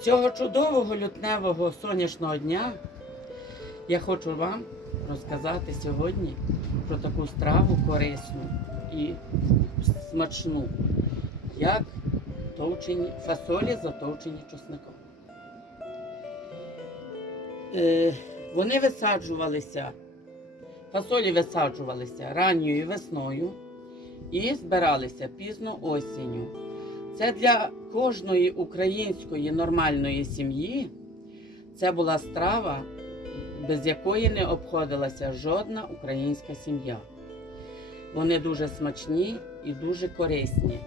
Цього чудового лютневого сонячного дня я хочу вам розказати сьогодні про таку страву корисну і смачну, як товчені, фасолі затовчені чесником. Е, вони висаджувалися, фасолі висаджувалися ранньою весною і збиралися пізно осінню. Це для кожної української нормальної сім'ї. Це була страва, без якої не обходилася жодна українська сім'я. Вони дуже смачні і дуже корисні.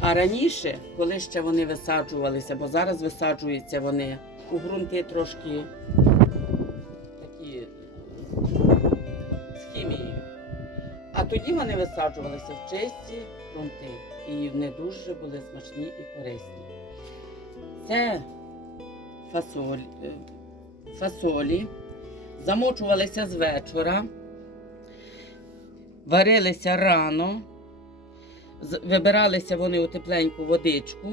А раніше, коли ще вони висаджувалися, бо зараз висаджуються вони у ґрунти трошки тоді вони висаджувалися в чисті ґрунти. І вони дуже були смачні і корисні. Це фасоль, е, фасолі замочувалися з вечора, варилися рано, вибиралися вони у тепленьку водичку,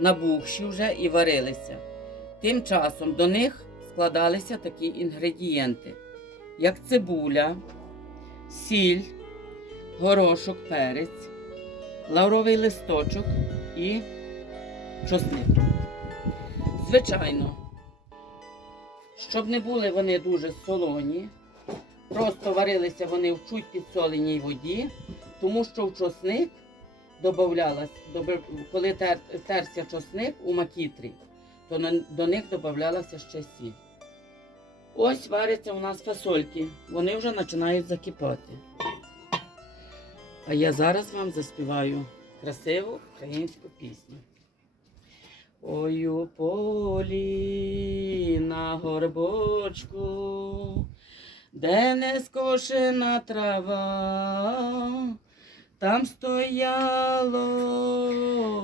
набухші вже і варилися. Тим часом до них складалися такі інгредієнти, як цибуля, сіль, горошок, перець лавровий листочок і чосник. Звичайно, щоб не були вони дуже солоні, просто варилися вони в чуть підсоленій воді, тому що в чосник додавалась, коли тер, терся чосник у макітрі, то на- до них додавалася ще сіль. Ось варяться у нас фасольки, вони вже починають закипати. А я зараз вам заспіваю красиву українську пісню. Ой у полі на горбочку, де не скошена трава, там стояло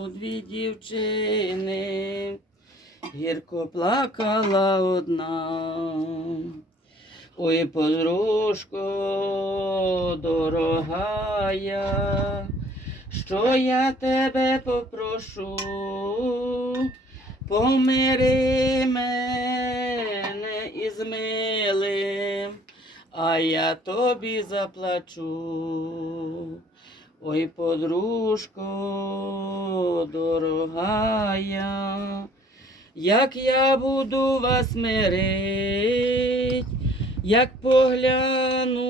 дві дівчини, гірко плакала одна. Ой, подружко дорогая, що я тебе попрошу, помири мене із милим, а я тобі заплачу. Ой, подружко дорогая, як я буду вас мирить, як погляну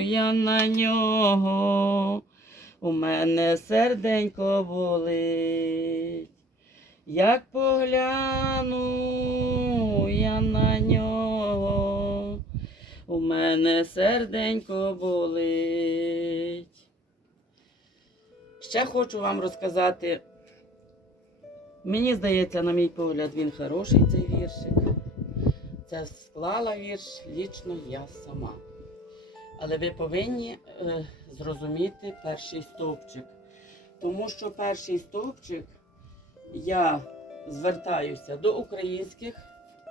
я на нього, у мене серденько болить. Як погляну я на нього, у мене серденько болить. Ще хочу вам розказати. Мені здається, на мій погляд, він хороший цей віршик. Це склала вірш лічно я сама. Але ви повинні е, зрозуміти перший стовпчик. Тому що перший стовпчик я звертаюся до українських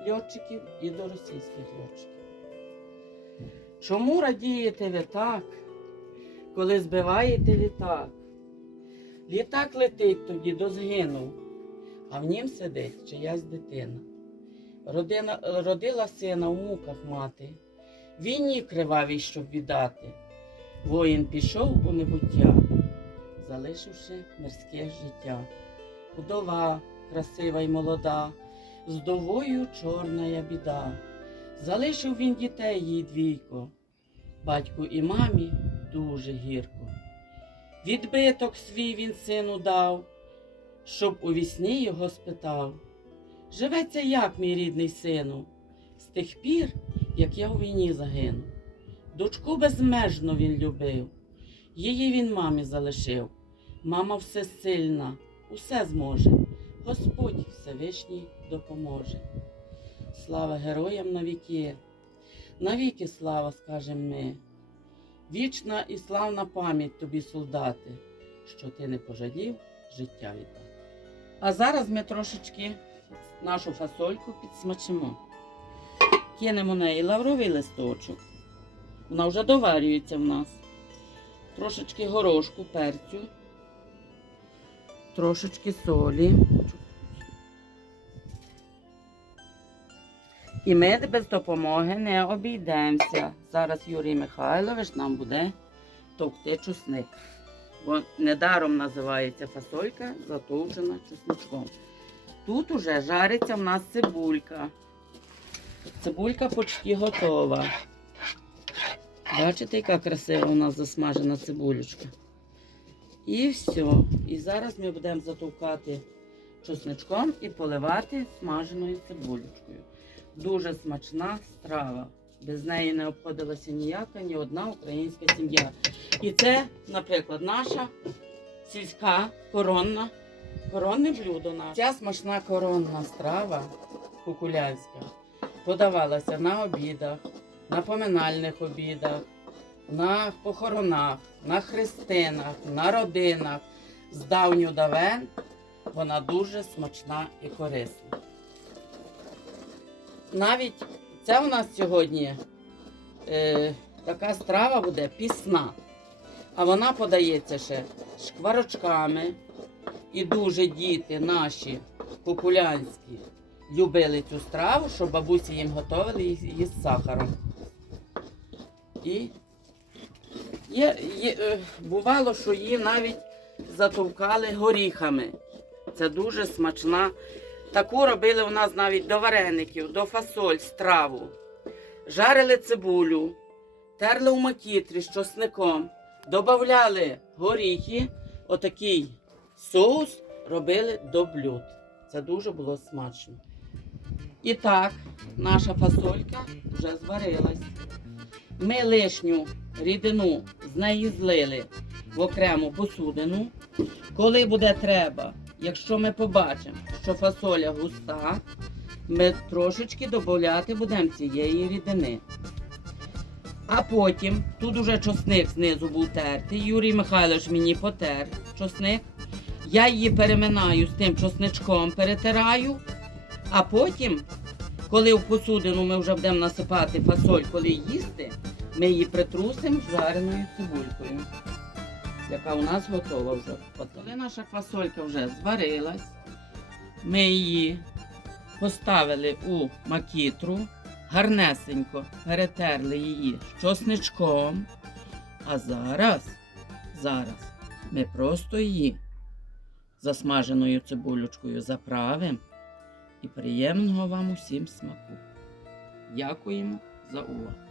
льотчиків і до російських льотчиків. Чому радієте ви так, коли збиваєте літак? Літак летить тоді до згину, а в нім сидить чиясь дитина. Родина, родила сина в муках мати, війні кривавій, щоб віддати. Воїн пішов у небуття, залишивши мирське життя. Удова, красива й молода, з довою чорна біда. Залишив він дітей їй двійко, батьку і мамі дуже гірко. Відбиток свій він сину дав, щоб у вісні його спитав. Живеться як, мій рідний сину, з тих пір, як я у війні загинув. Дочку безмежно він любив, її він мамі залишив. Мама всесильна, усе зможе, Господь Всевишній допоможе. Слава героям навіки, навіки слава, скажем ми. Вічна і славна пам'ять тобі, солдати, що ти не пожалів життя віддати. А зараз ми трошечки нашу фасольку підсмачимо. Кинемо неї лавровий листочок. Вона вже доварюється в нас. Трошечки горошку, перцю, трошечки солі. І ми без допомоги не обійдемося. Зараз Юрій Михайлович нам буде товкти чесник. Бо недаром називається фасолька затовчена чесничком. Тут уже жариться в нас цибулька. Цибулька почти готова. Бачите, яка красива у нас засмажена цибулечка. І все. І зараз ми будемо затовкати чесничком і поливати смаженою цибулечкою. Дуже смачна страва. Без неї не обходилася ніяка, ні одна українська сім'я. І це, наприклад, наша сільська коронна, коронне блюдо наше. Ця смачна коронна страва кукулянська подавалася на обідах, на поминальних обідах, на похоронах, на хрестинах, на родинах. З давню давен вона дуже смачна і корисна. Навіть ця у нас сьогодні е, така страва буде пісна. А вона подається ще шкварочками. І дуже діти наші кукулянські любили цю страву, що бабусі їм готували її з сахаром. І є, є, е, бувало, що її навіть затовкали горіхами. Це дуже смачна. Таку робили у нас навіть до вареників, до фасоль, страву. Жарили цибулю, терли у макітрі з чосником, додавали горіхи, отакий соус робили до блюд. Це дуже було смачно. І так, наша фасолька вже зварилась. Ми лишню рідину з неї злили в окрему посудину. Коли буде треба, якщо ми побачимо, що фасоля густа, ми трошечки додати будемо цієї рідини. А потім тут уже чосник знизу був тертий. Юрій Михайлович мені потер чосник. Я її переминаю з тим чосничком, перетираю, а потім, коли в посудину ми вже будемо насипати фасоль, коли їсти, ми її притрусимо жареною цибулькою, яка у нас готова вже. Коли наша фасолька вже зварилась, ми її поставили у макітру, гарнесенько перетерли її з чосничком. А зараз, зараз ми просто її засмаженою цибулючкою заправи і приємного вам усім смаку. Дякуємо за увагу.